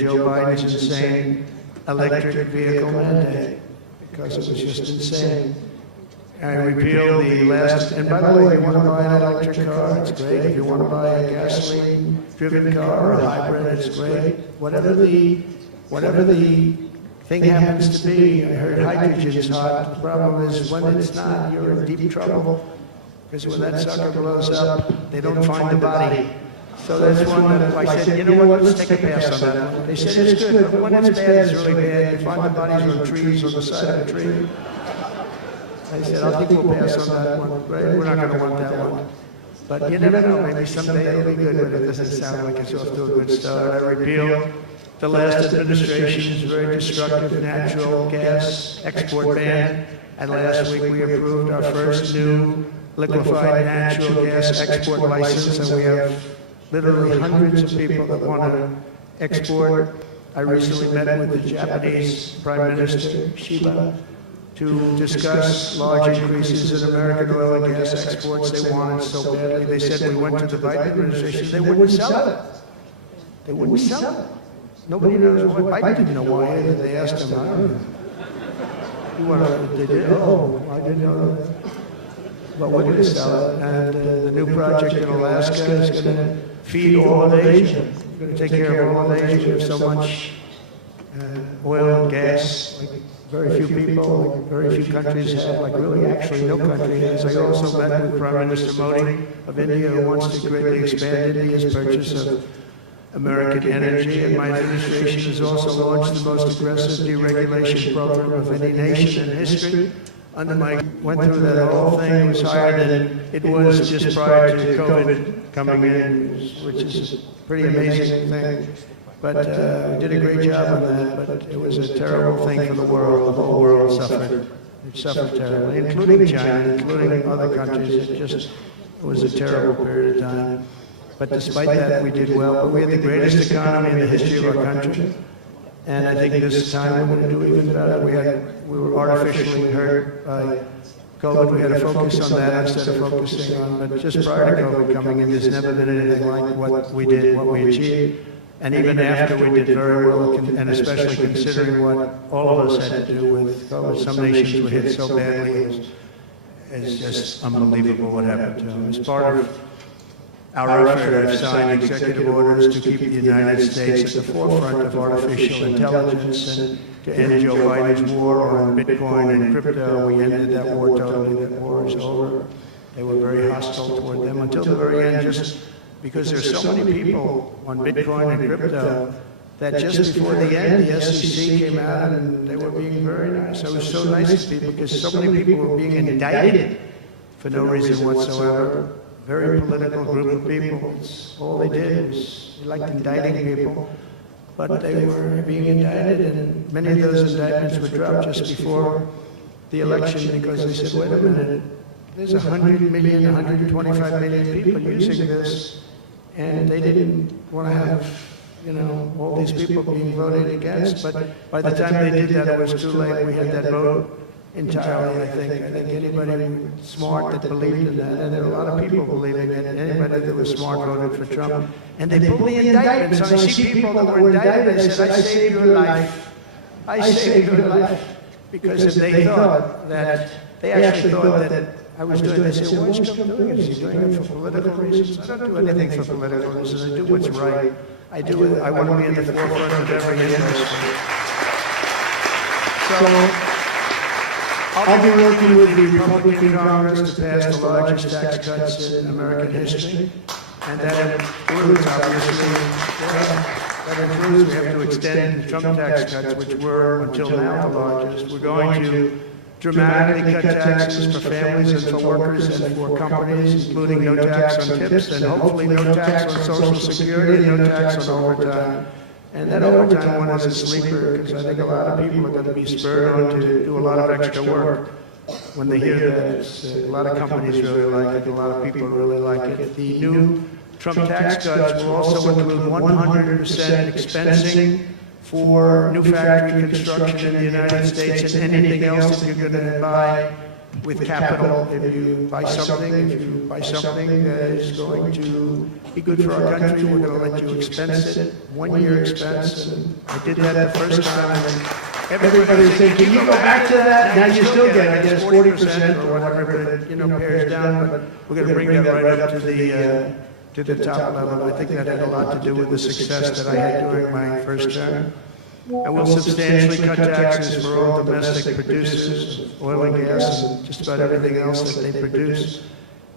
Joe Biden's insane electric vehicle mandate, because it was just insane. And repeal the last, and by the way, if you want to buy an electric car, it's great. If you want to buy a gasoline-driven car or a hybrid, it's great. Whatever the thing happens to be, I heard hydrogen's hot. The problem is when it's not, you're in deep trouble. Because when that sucker blows up, they don't find the body. So that's one that I said, you know what, let's take a pass on that one. They said it's good, but when it's bad, it's really bad. You find the bodies on trees on the side of a tree. I said, I think we'll pass on that one. Right? We're not going to want that one. But you never know, maybe someday it'll be good, but it doesn't sound like it's off to a good start. I repeal the last administration's very destructive natural gas export ban. And last week we approved our first new liquefied natural gas export license, and we have literally hundreds of people that want to export. I recently met with the Japanese Prime Minister, Shiba, to discuss large increases in American oil and gas exports. They wanted so badly. They said we went to the Biden administration, they wouldn't sell it. They wouldn't sell it. Nobody knows why. Biden didn't know why either. They asked him, I don't know. You want to, they did? Oh, I didn't know that. But we're going to sell it. And the new project in Alaska is going to feed all of Asia. We're going to take care of all of Asia. We have so much oil and gas. Like very few people, like very few countries have, like really actually no country has. I also met with Prime Minister Modi of India, who wants to greatly expand India's purchase of American energy. And my administration has also launched the most aggressive deregulation program of any nation in history. Under my, went through that whole thing. It was higher than it was just prior to COVID coming in, which is a pretty amazing thing. But we did a great job on that, but it was a terrible thing for the world. The whole world suffered. It suffered terribly, including China, including other countries. It was a terrible period of time. But despite that, we did well. We had the greatest economy in the history of our country. And I think this time we're going to do even better. We were artificially hurt by COVID. We had to focus on that instead of focusing on, but just prior to COVID coming in, there's never been anything like what we did, what we achieved. And even after, we did very well, and especially considering what all of us had to do with COVID. Some nations were hit so badly, it's just unbelievable what happened to them. As part of our effort, I've signed executive orders to keep the United States at the forefront of artificial intelligence and to end Joe Biden's war on Bitcoin and crypto. We ended that war totally. That war is over. They were very hostile toward them until the very end, just because there's so many people on Bitcoin and crypto that just before the end, the SEC came out and they were being very nice. I was so nice to people because so many people were being indicted for no reason whatsoever. Very political group of people. All they did was they liked indicting people, but they were being indicted, and many of those indictments were dropped just before the election because they said, wait a minute, there's 100 million, 125 million people using this, and they didn't want to have, you know, all these people being voted against. But by the time they did that, it was too late. We had that vote entirely, I think. I think anybody smart that believed in that, and there were a lot of people believing it, anybody that was smart voted for Trump. And they pulled the indictments. So I see people that were indicted, they said, I saved your life. I saved your life. Because if they thought that, they actually thought that I was doing this, they said, why is Trump doing it? Is he doing it for political reasons? I don't do anything for political reasons. I do what's right. I do it. I want to be in the forefront of every industry. So I'll be working with the Republican Congress to pass the largest tax cuts in American history. And that includes, obviously, we have to extend the Trump tax cuts, which were, until now, the largest. We're going to dramatically cut taxes for families and for workers and for companies, including no tax on tips and hopefully no tax on Social Security and no tax on overtime. And that overtime one is a sleeper because I think a lot of people are going to be spurred on to do a lot of extra work when they hear that. A lot of companies really like it. A lot of people really like it. The new Trump tax cuts will also include 100% expensing for new factory construction in the United States and anything else that you're going to buy with capital. If you buy something that is going to be good for our country, we're going to let you expense it, 1 year expense. And I did that the first time, and everybody said, can you go back to that? Now you still get, I guess, 40% or whatever, but it, pares down. But we're going to bring that right up to the top level. I think that had a lot to do with the success that I had during my first term. I will substantially cut taxes for all domestic producers of oil and gas and just about everything else that they produce.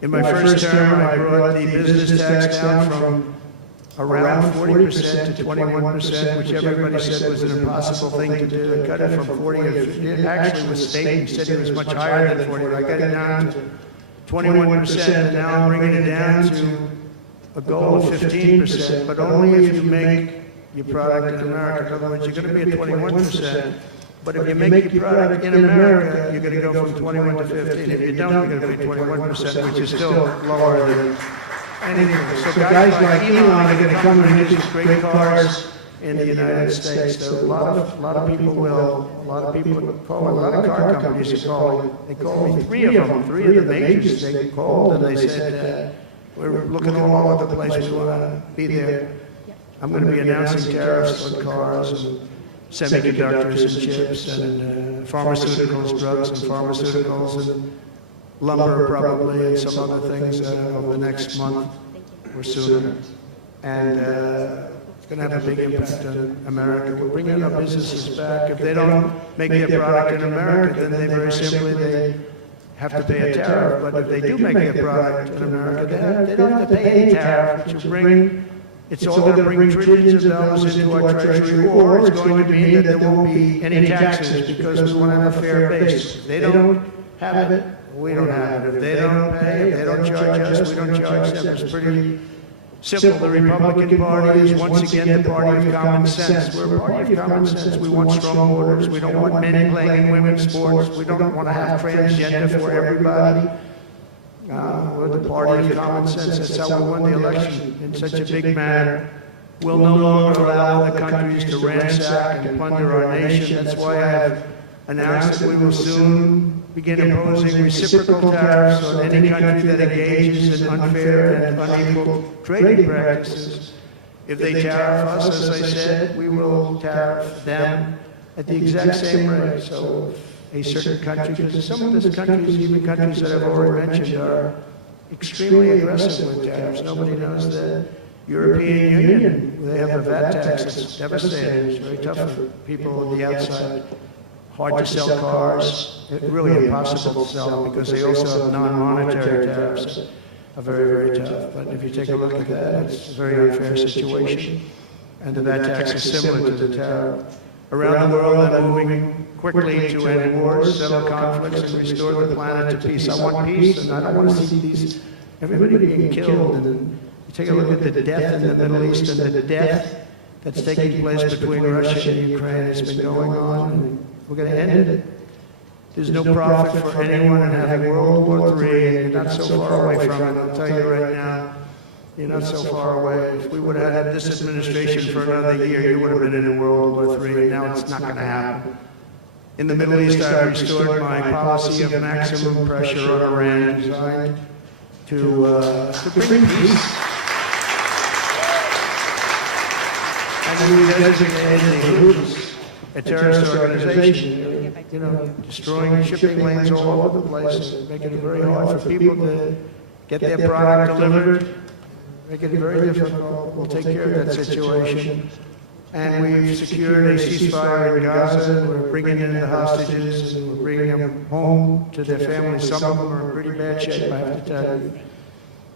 In my first term, I brought the business tax down from around 40% to 21%, which everybody said was an impossible thing to do. I cut it from 40 to 50. Actually, was State said it was much higher than 40, but I got it down to 21%, and now I'm bringing it down to a goal of 15%, but only if you make your product in America. In other words, you're going to be at 21%, but if you make your product in America, you're going to go from 21 to 15. If you don't, you're going to be 21%, which is still lower than anything. So guys like Elon are going to come and make these great cars in the United States. So a lot of people will, a lot of people call, a lot of car companies are calling. They called me, three of the majors, they called and they said, we're looking all over the place, we want to be there. I'm going to be announcing tariffs on cars and semiconductors and chips and pharmaceuticals, drugs and pharmaceuticals and lumber probably and some other things over the next month or sooner. And it's going to have a big impact on America. We're bringing our businesses back. If they don't make their product in America, then they very simply they have to pay a tariff. But if they do make their product in America, they don't have to pay any tariff, which will bring. It's all going to bring trillions of dollars into our treasury, or it's going to mean that there won't be any taxes because we want to have a fair base. If they don't have it, we don't have it. If they don't pay, if they don't charge us, we don't charge them. It's pretty simple. The Republican Party is once again the party of common sense. We're a party of common sense. We want strong borders. We don't want men playing in women's sports. We don't want to have transgender for everybody. We're the party of common sense. That's how we won the election in such a big manner. We'll no longer allow other countries to ransack and plunder our nation. That's why I have announced that we will soon begin imposing reciprocal tariffs on any country that engages in unfair and unequal trading practices. If they tariff us, as I said, we will tariff them at the exact same rate. So a certain country, because some of these countries, even countries that I've already mentioned, are extremely aggressive with tariffs. Nobody knows that. European Union, they have a VAT tax that's devastating. It's very tough for people on the outside. Hard to sell cars, really impossible to sell because they also have non-monetary tariffs that are very, very tough. But if you take a look at that, it's a very unfair situation. And the VAT tax is similar to the tariff. Around the world, I'm moving quickly to end wars, settle conflicts, and restore the planet to peace. I want peace, and I don't want to see everybody being killed. And you take a look at the death in the Middle East and the death that's taking place between Russia and Ukraine. It's been going on, and we're going to end it. There's no profit for anyone in having World War III, and you're not so far away from it. I'll tell you right now, you're not so far away. If we would have had this administration for another year, you would have been in World War III. Now it's not going to happen. In the Middle East, I've restored my policy of maximum pressure on Iran, designed to bring peace. And we designated the Houthis a terrorist organization, destroying shipping lanes all over the place, making it very hard for people to get their product delivered. Make it very difficult. We'll take care of that situation. And we've secured a ceasefire in Gaza. We're bringing in the hostages and we're bringing them home to their families. Some of them are in pretty bad shape, I have to tell you.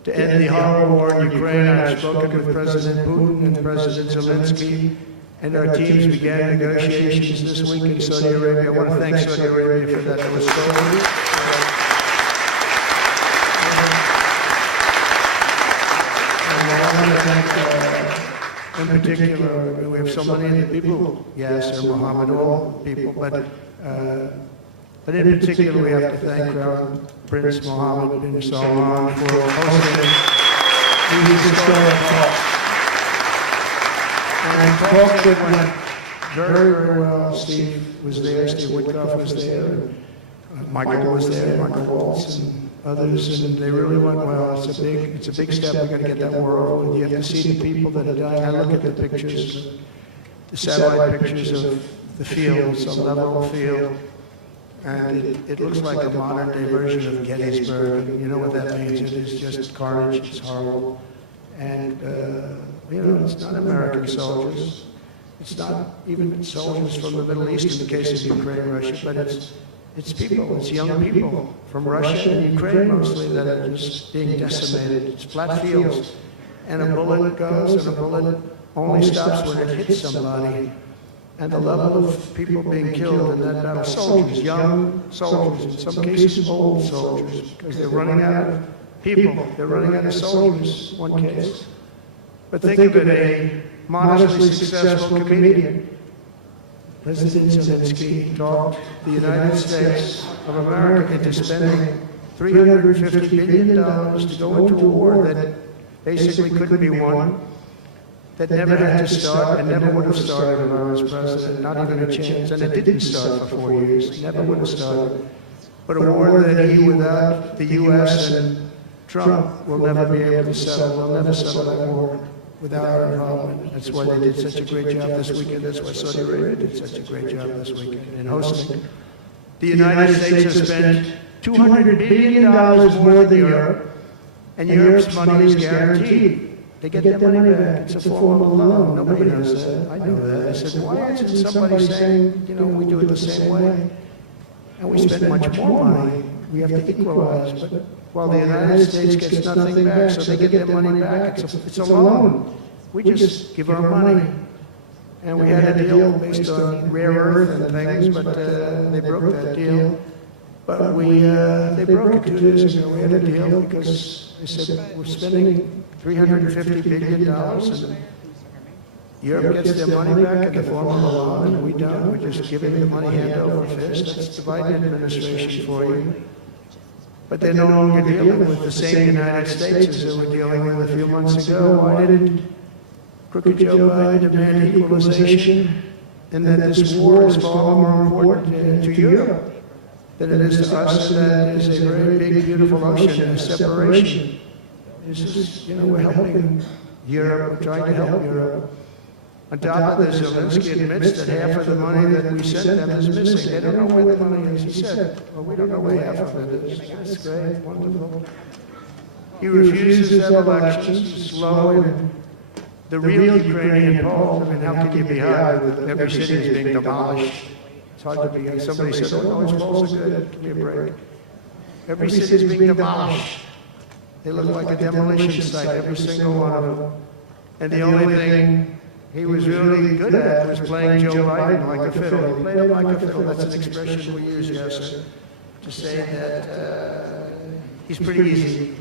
To end the horrible war in Ukraine, I've spoken with President Putin and President Zelensky, and our teams began negotiations this week in Saudi Arabia. I want to thank Saudi Arabia for that. That was so in particular, we have so many people, Yasser, Mohammed, all people, but in particular we have to thank Crown Prince Mohammed bin Salman for hosting these historic talks. And talks that went very, very well. Steve was there, Steve Witkoff was there. Michael was there, Michael Waltz and others, and they really went well. It's a big step. We're going to get that war over. You have to see the people that are dying. I look at the pictures, the satellite pictures of the field. It's a level field, and it looks like a modern-day version of Gettysburg. You know what that means? It is just carnage. It's horrible, and it's not American soldiers. It's not even soldiers from the Middle East in the case of Ukraine, Russia, but it's people, it's young people from Russia and Ukraine mostly that are just being decimated. It's flat fields, and a bullet goes, and a bullet only stops when it hits somebody. And the level of people being killed in that battle, soldiers, young soldiers, in some cases old soldiers, because they're running out of people, they're running out of soldiers, one case. But think of it, a modestly successful comedian. President Zelensky talked the United States of America into spending $350 billion to go into a war that basically couldn't be won, that never had to start and never would have started if I was president, not even a chance. And it didn't start for 4 years, never would have started. But a war that he, without the U.S. and Trump, will never be able to settle. They'll never settle that war without our involvement. That's why they did such a great job this weekend. That's why Saudi Arabia did such a great job this weekend in hosting. The United States has spent $200 billion more than Europe, and Europe's money is guaranteed. They get their money back. It's a form of loan. Nobody knows that. I know that. I said, why isn't somebody saying, we do it the same way? And we spend much more money. We have to equalize. But while the United States gets nothing back, so they get their money back, it's a loan. We just give our money. And we had a deal based on rare earth and things, but they broke that deal. But they broke it 2 years ago. We had a deal because they said, we're spending $350 billion, and Europe gets their money back in the form of a loan, and we don't. We're just giving the money hand over fist. That's the Biden administration for you. But they're no longer dealing with the same United States as they were dealing with a few months ago. Why didn't crooked Joe Biden demand equalization, and that this war is far more important to Europe than it is to us, and that is a very big, beautiful ocean of separation? It's just, we're helping Europe, we're trying to help Europe. On top of this, Zelensky admits that half of the money that we sent them is missing. They don't know where the money is. He said, well, we don't know where half of it is. That's great, wonderful. He refuses to have elections, slow, and the real Ukrainian poll. I mean, how can you be high with every city is being demolished? It's hard to be. Somebody said, oh, no, his polls are good. Give me a break. Every city is being demolished. They look like a demolition site, every single one of them. And the only thing he was really good at was playing Joe Biden like a fiddle. He played him like a fiddle. That's an expression we use, yes, to say that he's pretty easy,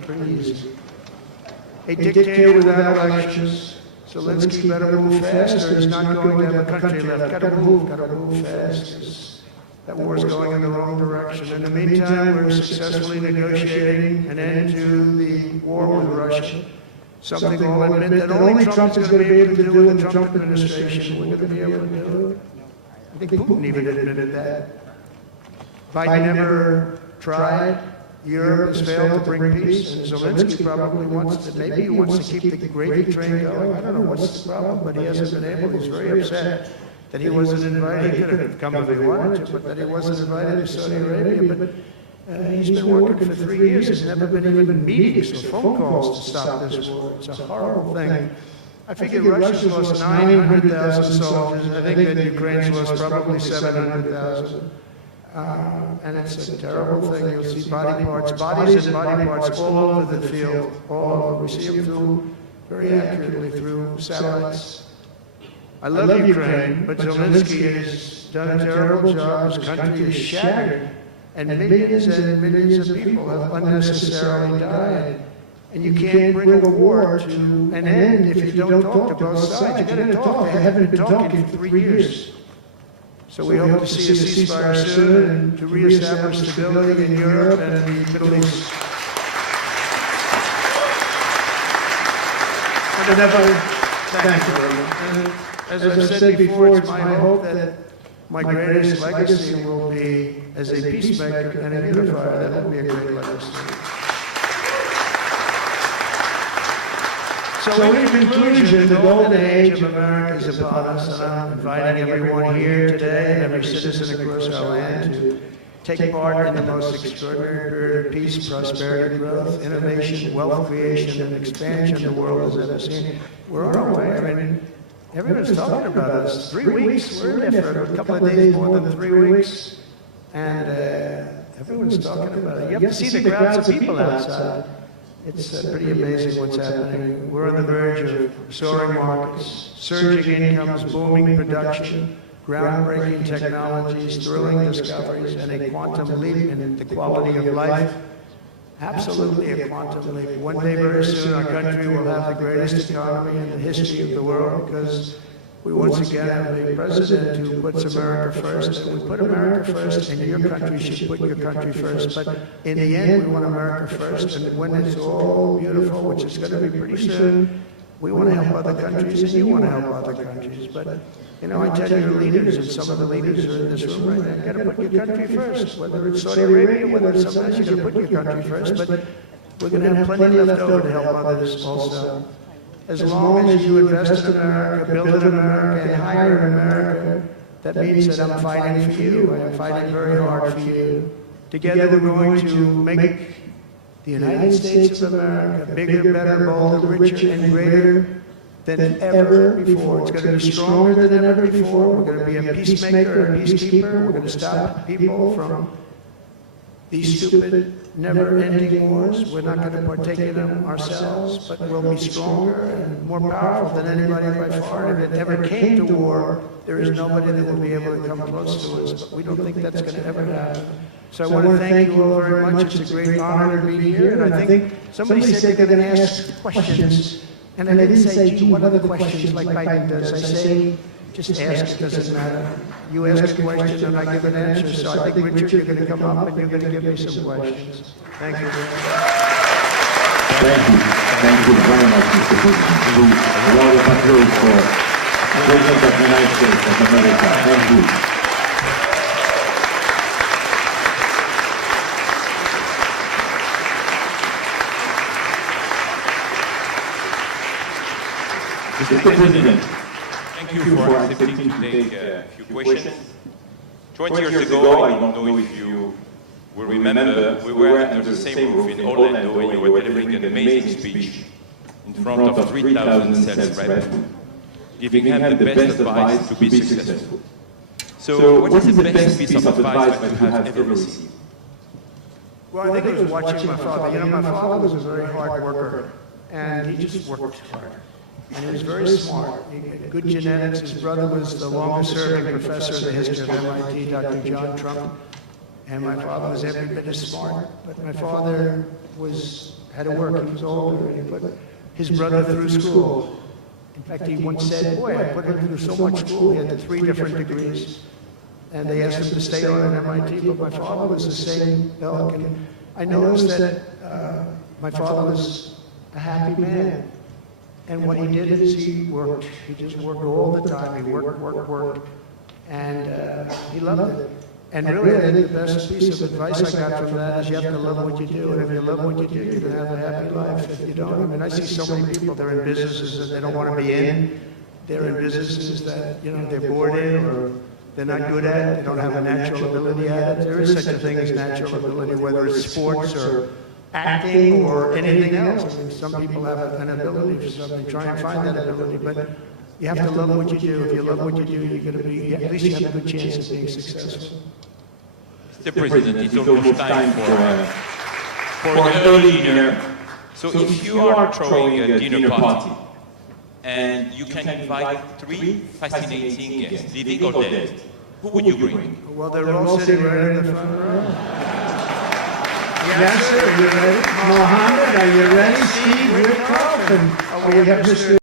A dictator without elections. Zelensky better move fast, or he's not going to have a country left. Gotta move fast. That war is going in the wrong direction. In the meantime, we're successfully negotiating an end to the war with Russia. Something I'll admit that only Trump is going to be able to do with the Trump administration. We're going to be able to do it. I think Putin even admitted that. Biden never tried. Europe has failed to bring peace, and Zelensky probably wants to, maybe he wants to keep the gravy train going. I don't know what's the problem, but he hasn't been able. He's very upset that he wasn't invited. He could have come if he wanted to, but that he wasn't invited to Saudi Arabia. But he's been working for 3 years. There's never been even meetings or phone calls to stop this war. It's a horrible thing. I figure Russia's lost 900,000 soldiers. I think that Ukraine's lost probably 700,000. And it's a terrible thing. You'll see bodies and body parts all over the field, all over. We see them through, very accurately through satellites. I love Ukraine, but Zelensky has done a terrible job. His country is shattered, and millions of people have unnecessarily died. And you can't bring a war to an end if you don't talk to both sides. You've got to talk. They haven't been talking for 3 years. So we hope to see a ceasefire soon and to reestablish stability in Europe and in the Middle East. Thank you very much. As I've said before, it's my hope that my greatest legacy will be as a peacemaker and a unifier. That will be a great legacy. So in conclusion, the golden age of America is upon us, and I'm inviting everyone here today and every citizen across our land to take part in the most extraordinary period of peace, prosperity, growth, innovation, wealth creation, and expansion the world has ever seen. We're on our way. I mean, everyone's talking about us. 3 weeks, we're in there for a couple of days, more than 3 weeks, and everyone's talking about it. You have to see the crowds of people outside. It's pretty amazing what's happening. We're on the verge of soaring markets, surging incomes, booming production, groundbreaking technologies, thrilling discoveries, and a quantum leap in the quality of life. Absolutely a quantum leap. One day very soon our country will have the greatest economy in the history of the world because we once again have a president who puts America first. And we put America first, and your country should put your country first. But in the end, we want America first. And when it's all beautiful, which is going to be pretty soon, we want to help other countries, and you want to help other countries. But, you know, I tell your leaders, and some of the leaders are in this room right now, you've got to put your country first. Whether it's Saudi Arabia, whether it's something else, you've got to put your country first. But we're going to have plenty left over to help others also. As long as you invest in America, build in America, and hire in America, that means that I'm fighting for you. I am fighting very hard for you. Together we're going to make the United States of America bigger, better, bolder, richer, and greater than ever before. It's going to be stronger than ever before. We're going to be a peacemaker, a peacekeeper. We're going to stop people from these stupid, never-ending wars. We're not going to partake in them ourselves, but we'll be stronger and more powerful than anybody by far. And if it ever came to war, there is nobody that will be able to come close to us. But we don't think that's going to ever happen. So I want to thank you all very much. It's a great honor to be here. And I think somebody said they're going to ask questions. And I didn't say, gee, what other questions like Biden does? I say, just ask, it doesn't matter. You ask a question and I give an answer. So I think, Richard, you're going to come up and you're going to give me some questions. Thank you. Thank you. Thank you very much, Mr. President. We round of applause for President of the United States of America. Thank you. Mr. President, thank you for accepting to take a few questions. 20 years ago, I don't know if you will remember, we were under the same roof in Orlando when you were delivering an amazing speech in front of 3,000 sales reps, giving them the best advice to be successful. So, what is the best piece of advice that you have ever received? Well, I think it was watching my father. You know, my father was a very hard worker, and he just worked hard. And he was very smart. He had good genetics. His brother was the longest-serving professor in the history of MIT, Dr. John Trump. And my father was every bit as smart. But my father had to work. He was older, and he put his brother through school. In fact, he once said, boy, I put him through so much school. He had 3 different degrees. And they asked him to stay on at MIT, but my father was the same ilk. And I noticed that my father was a happy man. And what he did is he worked. He just worked all the time. He worked. And he loved it. And really, I think the best piece of advice I got from that is you have to love what you do. And if you love what you do, you're going to have a happy life. If you don't, I mean, I see so many people, they're in businesses that they don't want to be in. They're in businesses that, you know, they're bored in or they're not good at. They don't have a natural ability at it. There is such a thing as natural ability, whether it's sports or acting or anything else. I mean, some people have an ability for something. Try and find that ability, but you have to love what you do. If you love what you do, you're going to be, at least you have a good chance of being successful. Mr. President, it's almost time for an early dinner. So if you are throwing a dinner party and you can invite 3 fascinating guests, living or dead, who would you bring? Well, they're all sitting right in the front row. Yes, sir. Are you ready? Mohammed, are you ready? Steve, Rick Carlton. Oh, we have Mr.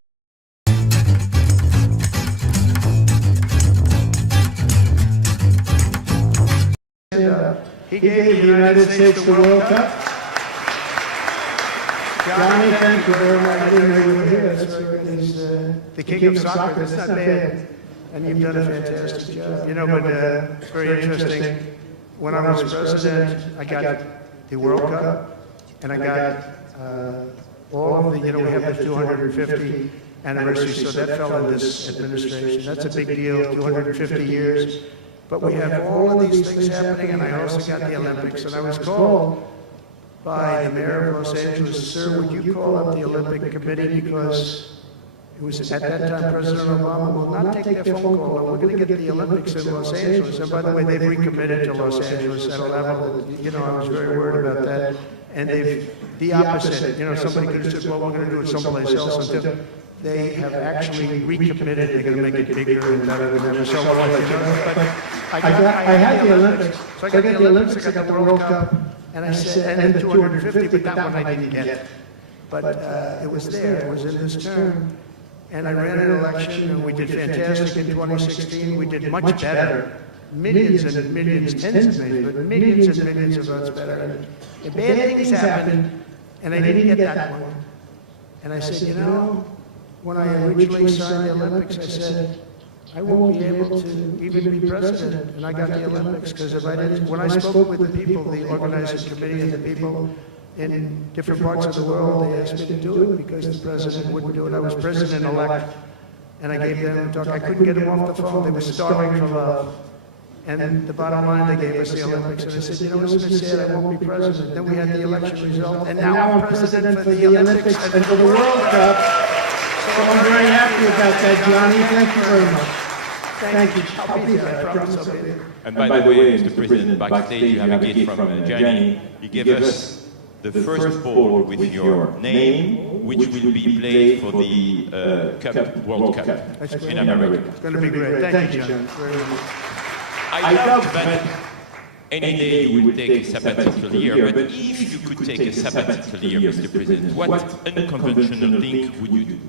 He gave the United States the World Cup. Johnny, thank you very much. I didn't know you were here. That's right. He's the king of soccer. That's not bad. and you've done a fantastic job. You know, but it's very interesting. When I was president, I got the World Cup, and I got all of the, you know, we have the 250 anniversary, so that fell in this administration. That's a big deal, 250 years. But we have all of these things happening, and I also got the Olympics. And I was called by the mayor of Los Angeles, sir, would you call up the Olympic Committee, because it was at that time President Obama will not take their phone call, and we're going to get the Olympics in Los Angeles. And by the way, they've recommitted to Los Angeles at a level that, you know, I was very worried about that. And they've, the opposite, you know, somebody could have said, well, we're going to do it someplace else. Until they have actually recommitted, they're going to make it bigger and better than ever. So, I had the Olympics. So I got the Olympics, I got the World Cup, and I said, and the 250, but that one I didn't get. But it was there, it was in this term. And I ran an election, and we did fantastic in 2016. We did much better. Millions and millions, tens of millions, but millions and millions of votes better. And bad things happened, and I didn't get that one. And I said, you know, when I originally signed the Olympics, I said, I won't be able to even be president. And I got the Olympics, because if I didn't, when I spoke with the people, the organizing committee and the people in different parts of the world, they asked me to do it because the president wouldn't do it. I was president-elect, and I gave them a talk. I couldn't get them off the phone. They were starving for love. And the bottom line, they gave us the Olympics. And I said, you know, isn't it sad I won't be president? Then we had the election result, and now I'm president for the Olympics and for the World Cup. So I'm very happy about that, Johnny. Thank you very much. Thank you. I'll be there. I promise I'll be there. And by the way, Mr. President, backstage you have a gift from Gianni. He gave us the first ball with your name, which will be played for the World Cup in America. It's going to be great. Thank you, John. Very much. I doubt that any day you will take a sabbatical year, but if you could take a sabbatical year, Mr. President, what unconventional thing would you do?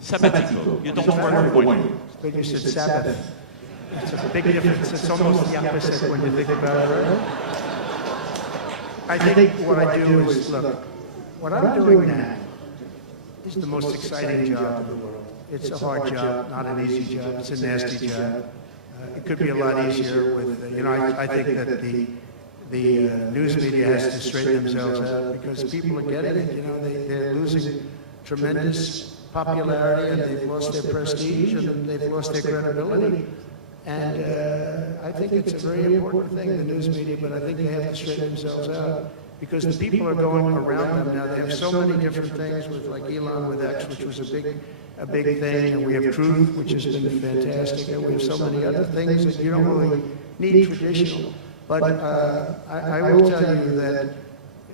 Sabbatical. You don't work for one. But you said Sabbath. It's a big difference. It's almost the opposite when you think about it, right? I think what I do is, look, what I'm doing now is the most exciting job in the world. It's a hard job, not an easy job. It's a nasty job. It could be a lot easier with, you know, I think that the news media has to straighten themselves out, because people are getting it, you know, they're losing tremendous popularity, and they've lost their prestige, and they've lost their credibility. And I think it's a very important thing, the news media, but I think they have to straighten themselves out, because the people are going around them now. They have so many different things, with like Elon with X, which was a big thing, and we have Truth, which has been fantastic, and we have so many other things that you don't really need traditional. But I will tell you that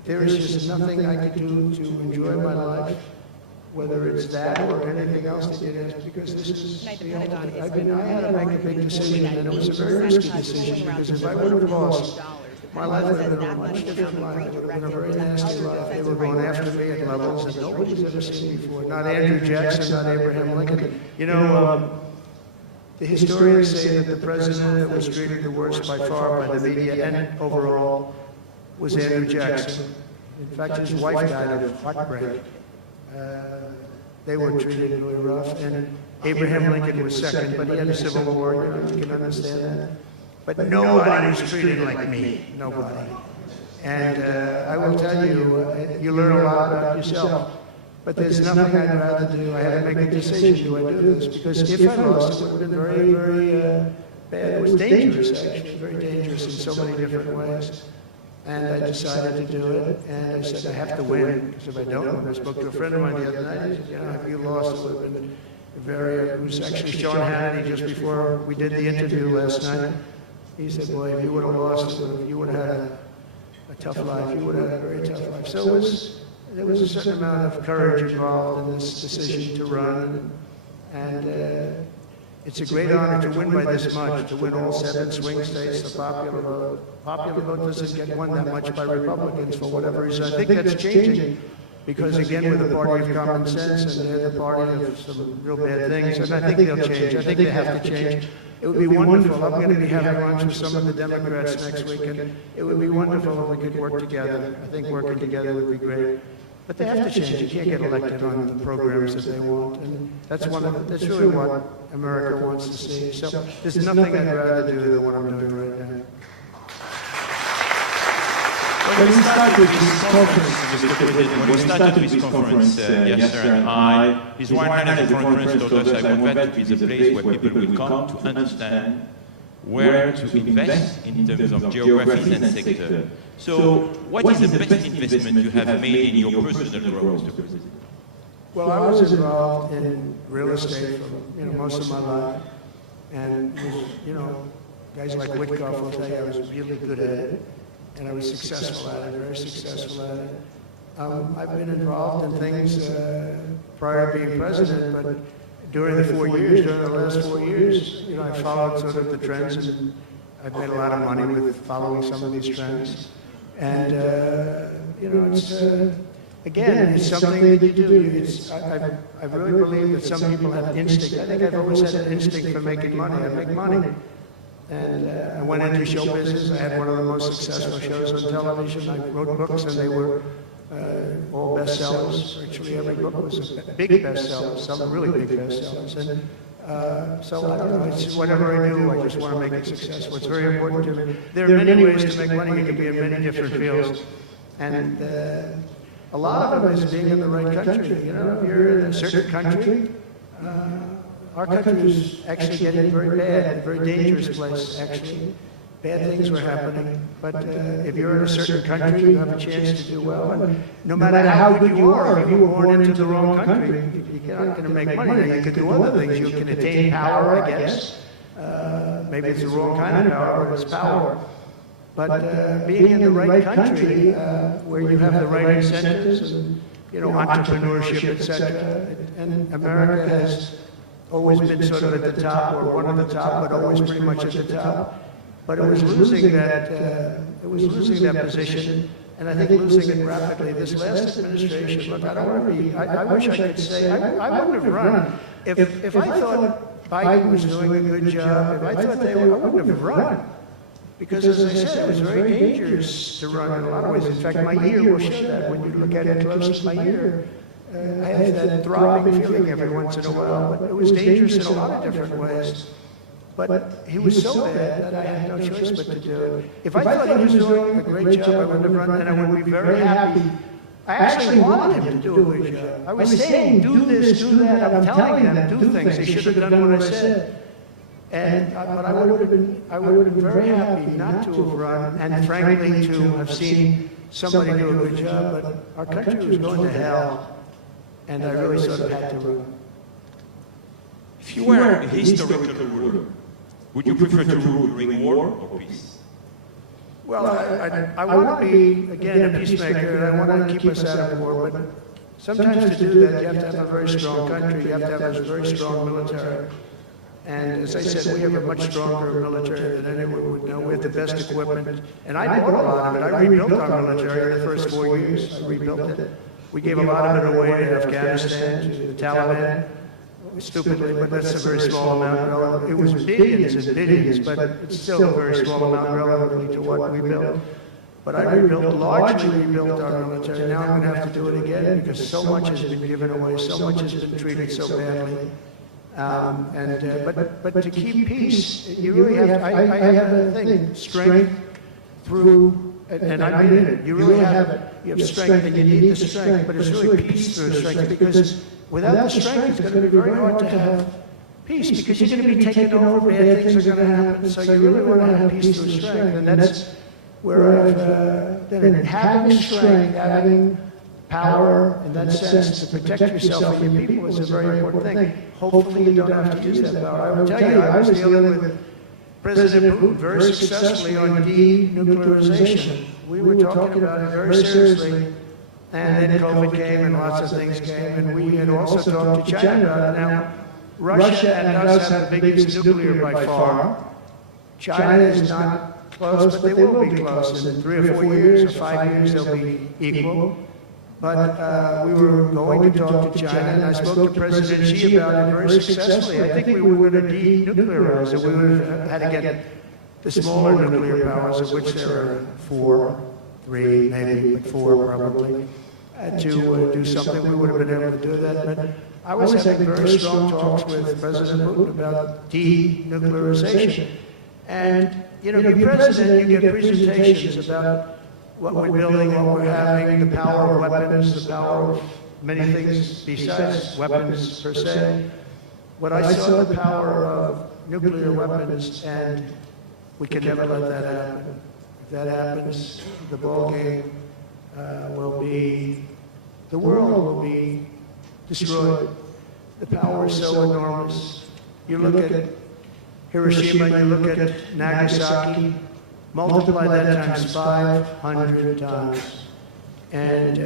there is just nothing I could do to enjoy my life, whether it's that or anything else that you asked, because this is the only, I had to make a big decision, and it was a very risky decision, because if I would have lost, my life would have been a much different life. It would have been a very nasty life. They were going after me at levels that nobody's ever seen before. Not Andrew Jackson, not Abraham Lincoln. You know, the historians say that the president that was treated the worst by far by the media and overall was Andrew Jackson. In fact, his wife died of heartbreak. They were treated really rough, and Abraham Lincoln was second, but he had a civil war, you can understand that. But nobody was treated like me, nobody. And I will tell you, you learn a lot about yourself, but there's nothing I'd rather do. I had to make a decision, do I do this? Because if I lost, it would have been very, very bad. It was dangerous, actually, very dangerous in so many different ways. And I decided to do it, and I said, I have to win, because if I don't win, I spoke to a friend of mine the other night, he said, you know, if you lost, it would have been very, it was actually Sean Hannity just before we did the interview last night. He said, boy, if you would have lost, you would have had a tough life, you would have had a very tough life. So there was a certain amount of courage involved in this decision to run, and it's a great honor to win by this much, to win all 7 swing states, the popular vote. Popular vote doesn't get won that much by Republicans for whatever reason. I think that's changing, because again, we're the party of common sense, and they're the party of some real bad things, and I think they'll change. I think they have to change. It would be wonderful. I'm going to be having lunch with some of the Democrats next week, and it would be wonderful if we could work together. I think working together would be great. But they have to change. You can't get elected on the programs that they want, and that's really what America wants to see. So there's nothing I'd rather do than what I'm doing right now. When we started this conference, Mr. President, when we started this conference, Yasser and I, his wife at the conference told us, I want that to be the place where people will come to understand where to invest in terms of geographies and sector. So, what is the best investment you have made in your personal growth, Mr. President? Well, I was involved in real estate for most of my life, and guys like Witkoff will tell you I was really good at it, and I was successful at it, very successful at it. I've been involved in things prior to being president, but during the last 4 years, I followed sort of the trends, and I've made a lot of money with following some of these trends. And, it's something that you do. I really believe that some people have instinct. I think I've always had an instinct for making money. I make money. And I went into show business. I had one of the most successful shows on television. I wrote books, and they were all bestsellers. Virtually every book was a big bestseller, some really big bestsellers. And so I don't know, it's whatever I do, I just want to make it successful. It's very important to me. There are many ways to make money. You can be in many different fields. And a lot of it is being in the right country. If you're in a certain country, our country is actually getting very bad, a very dangerous place, actually. Bad things were happening, but if you're in a certain country, you have a chance to do well. And no matter how good you are, if you were born into the wrong country, you're not going to make money. You can do other things. You can attain power, I guess. Maybe it's the wrong kind of power, but it's power. But being in the right country, where you have the right incentives and entrepreneurship, etc., and America has always been sort of at the top, or one of the top, but always pretty much at the top. But it was losing that position, and I think losing it rapidly. This last administration, look, I don't want to be. I wish I could say I wouldn't have run if I thought Biden was doing a good job. If I thought they were, I wouldn't have run. Because as I said, it was very dangerous to run in a lot of ways. In fact, my ear will show that when you look at it close. My ear, I had that throbbing feeling every once in a while, but it was dangerous in a lot of different ways. But he was so bad that I had no choice but to do it. If I thought he was doing a great job, I wouldn't have run, and I would be very happy. I actually wanted him to do a good job. I was saying, do this, do that. I'm telling them, do things. They should have done what I said. But I would have been very happy not to have run, and frankly to have seen somebody do a good job. But our country was going to hell, and I really sort of had to run. If you were a historical ruler, would you prefer to rule during war or peace? Well, I want to be, again, a peacemaker, and I want to keep us out of war, but sometimes to do that, you have to have a very strong country, you have to have a very strong military. And as I said, we have a much stronger military than anyone would know. We have the best equipment, and I bought a lot of it. I rebuilt our military in the first 4 years. I rebuilt it. We gave a lot of it away to Afghanistan, to the Taliban. Stupidly, but that's a very small amount. It was billions and billions, but it's still a very small amount relatively to what we built. But I largely rebuilt our military. Now I'm going to have to do it again because so much has been given away, so much has been treated so badly. But to keep peace, you really have. I have a thing: strength through, and I mean it. You really have it. You have strength, and you need the strength, but it's really peace through strength because. Without the strength, it's going to be very hard to have peace because you're going to be taken over, bad things are going to happen. So you really want to have peace through strength. And that's where I've done it. Having strength, having power in that sense to protect yourself and your people is a very important thing. Hopefully you don't have to use that power. I will tell you, I was dealing with President Putin very successfully on denuclearization. We were talking about it very seriously. And then COVID came and lots of things came, and we had also talked to China about it. Now, Russia and us have the biggest nuclear by far. China is not close, but they will be close. In 3 or 4 years or 5 years, they'll be equal. But we were going to talk to China, and I spoke to President Xi about it very successfully. I think we were going to denuclearize it. We would have had to get the smaller nuclear powers, of which there are 4, 3, maybe, but 4 probably. to do something, we would have been able to do that. But I was having very strong talks with President Putin about denuclearization. And, you know, you're president, you get presentations about what we're building, what we're having, the power of weapons, the power of many things besides weapons per se. But I saw the power of nuclear weapons, and we can never let that happen. If that happens, the ball game will be, the world will be destroyed. The power is so enormous. You look at Hiroshima, you look at Nagasaki, multiply that times 500 times, and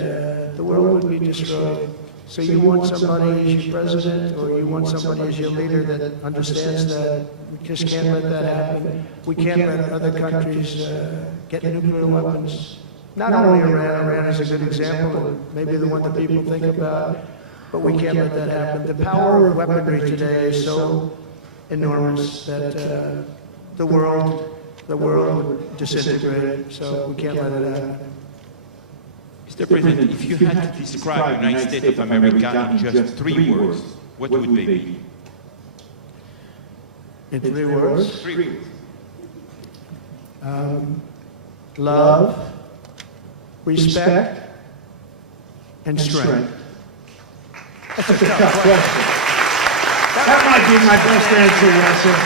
the world would be destroyed. So you want somebody as your president, or you want somebody as your leader that understands that we just can't let that happen. We can't let other countries get nuclear weapons. Not only Iran, Iran is a good example, maybe the one that people think about, but we can't let that happen. The power of weaponry today is so enormous that the world would disintegrate, so we can't let it happen. Mr. President, if you had to describe the United States of America in just 3 words, what would they be? In 3 words? 3 words. Love, respect, and strength. That's a tough question. That might be my best answer, Russell.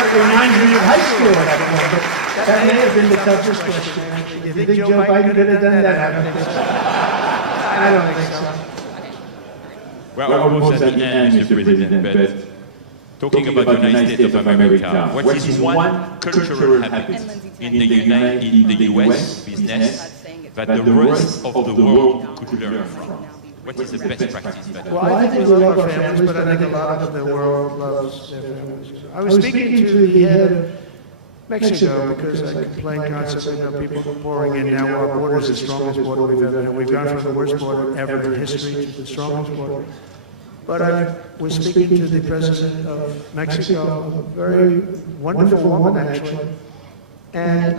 That reminds me of high school at that point, but that may have been the toughest question. You think Joe Biden could have done that? I don't think so. We're almost at the end, Mr. President, but talking about the United States of America, what is one cultural habit in the US business that the rest of the world could learn from? What is the best practice? Well, I think we love our families, but I think a lot of the world loves their families. I was speaking to the head of Mexico because I complain constantly about people pouring in. Now our border is the strongest border we've ever had. We've gone from the worst border ever in history to the strongest border. But I was speaking to the president of Mexico, a very wonderful woman actually, and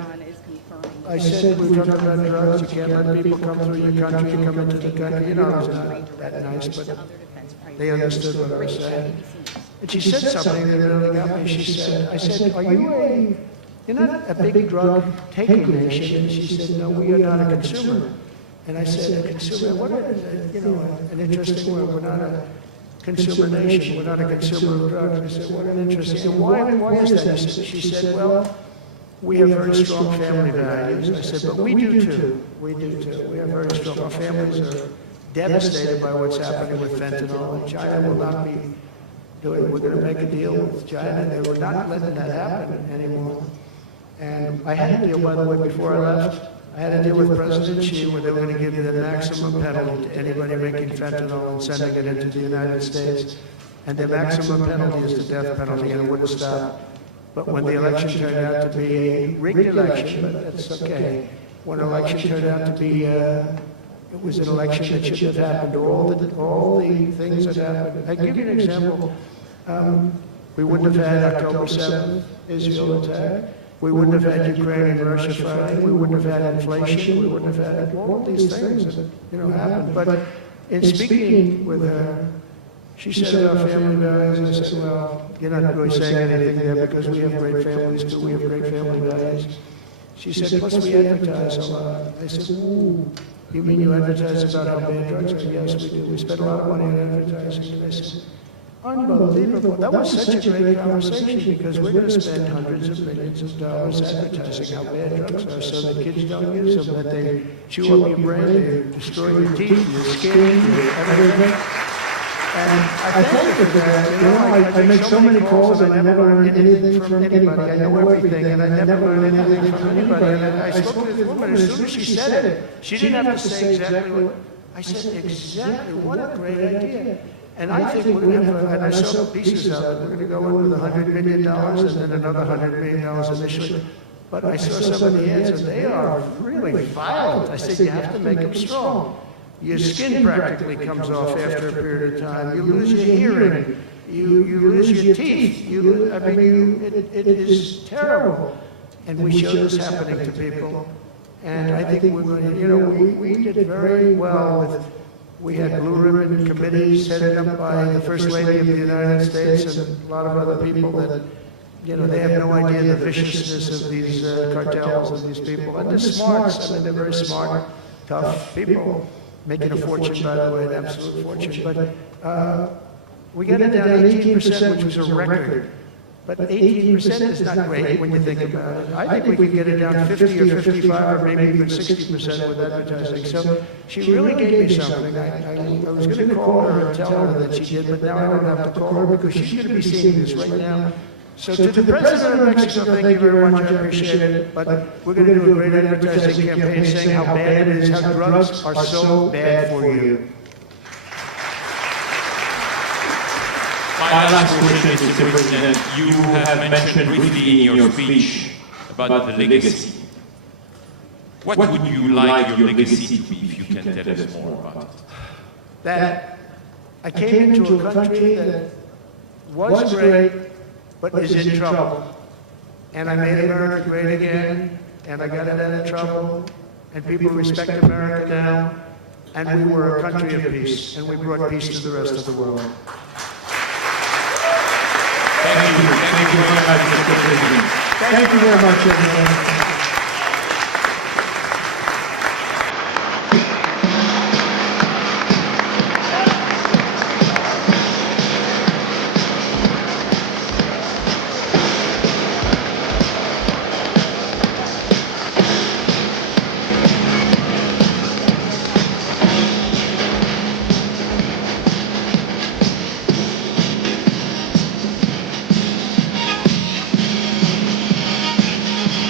I said, we're talking about drugs, you can't let people come through your country, come into the country. You know, it was not that nice, but they understood what I was saying. And she said something that really got me. She said, I said, you're not a big drug taking nation. And she said, no, we are not a consumer. And I said, a consumer, what is, you know, an interesting word. We're not a consumer nation. We're not a consumer of drugs. I said, what an interesting, and why is that? She said, well, we have very strong family values. I said, but we do too. We do too. We have very strong. Our families are devastated by what's happening with fentanyl. And China will not be doing. We're going to make a deal with China. They were not letting that happen anymore. And I had a deal, by the way, before I left. I had a deal with President Xi where they were going to give the maximum penalty to anybody making fentanyl and sending it into the United States. And the maximum penalty is the death penalty, and it wouldn't stop. But when the election turned out to be a rigged election, but that's okay. When an election turned out to be, it was an election that shouldn't have happened. All the things that happened. I'll give you an example. We wouldn't have had October 7th, Israel attack. We wouldn't have had Ukraine and Russia fighting. We wouldn't have had inflation. We wouldn't have had all of these things that, you know, happened. But in speaking with her, she said about family values. I said, well, you're not really saying anything there because we have great families too. We have great family values. She said, plus we advertise a lot. I said, ooh, you mean you advertise about how bad drugs are? Yes, we do. We spend a lot of money on advertising. And I said, unbelievable. That was such a great conversation because we're going to spend hundreds of millions of dollars advertising how bad drugs are so that kids don't use them, that they chew up your brain, they destroy your teeth, your skin, your everything. And I thank you for that. You know, I make so many calls and I never learn anything from anybody. I know everything and I never learn anything from anybody. And I spoke to this woman, as soon as she said it, she didn't have to say exactly what, I said, exactly, what a great idea. And I think we're going to have, and I saw pieces of it, we're going to go in with $100 million and then another $100 million initially. But I saw some of the ads and they are really violent. I said, you have to make them strong. Your skin practically comes off after a period of time. You lose your hearing. You lose your teeth. It is terrible. And we show this happening to people. And I think we're going to, you know, we did very well with, we had blue ribbon committees headed up by the First Lady of the United States and a lot of other people that, you know, they have no idea the viciousness of these cartels and these people. And they're smart, I mean, they're very smart, tough people, making a fortune, by the way, an absolute fortune. But we got it down 18%, which was a record. But 18% is not great when you think about it. I think we could get it down 50 or 55 or maybe even 60% with advertising. So she really gave me something. I was going to call her and tell her that she did, but now I don't have to call her because she's going to be seeing this right now. So to the President of Mexico, thank you very much, I appreciate it. But we're going to do a great advertising campaign saying how bad it is, how drugs are so bad for you. My last question, Mr. President. You have mentioned briefly in your speech about the legacy. What would you like your legacy to be, if you can tell us more about it? That I came into a country that was great, but is in trouble. And I made America great again, and I got it out of trouble, and people respect America now, and we were a country of peace, and we brought peace to the rest of the world. Thank you very much, Mr. President. Thank you very much, everyone.